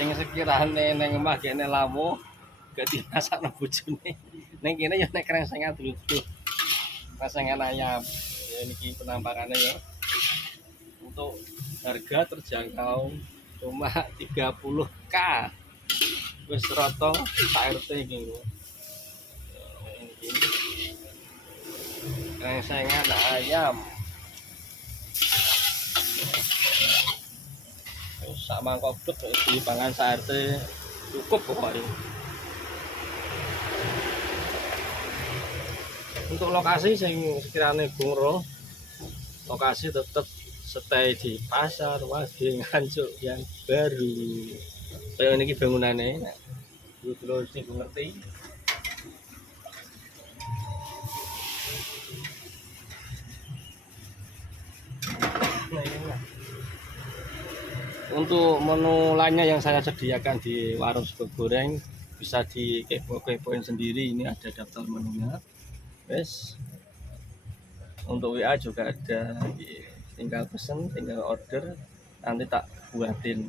Sing sekirane ning omah kene lawo gak dimasakno bojone. Ning kene ya nek krengsengan dulu. Krengsengan ayam. Ya niki penampakannya ya. Untuk harga terjangkau cuma 30K. Wis rata sak RT iki lho. Krengsengan ayam. Sak mangkok blek dipangan sak RT cukup pokoknya. Untuk lokasi sing sekirane Gungro, lokasi tetap stay di pasar Wage Nganjuk yang baru. Kayak ini bangunannya, dulu sing ngerti. Untuk menu lainnya yang saya sediakan di warung sego goreng bisa dikepo-kepoin sendiri. Ini ada daftar menunya. Yes. Untuk WA juga ada, tinggal pesen, tinggal order, nanti tak buatin.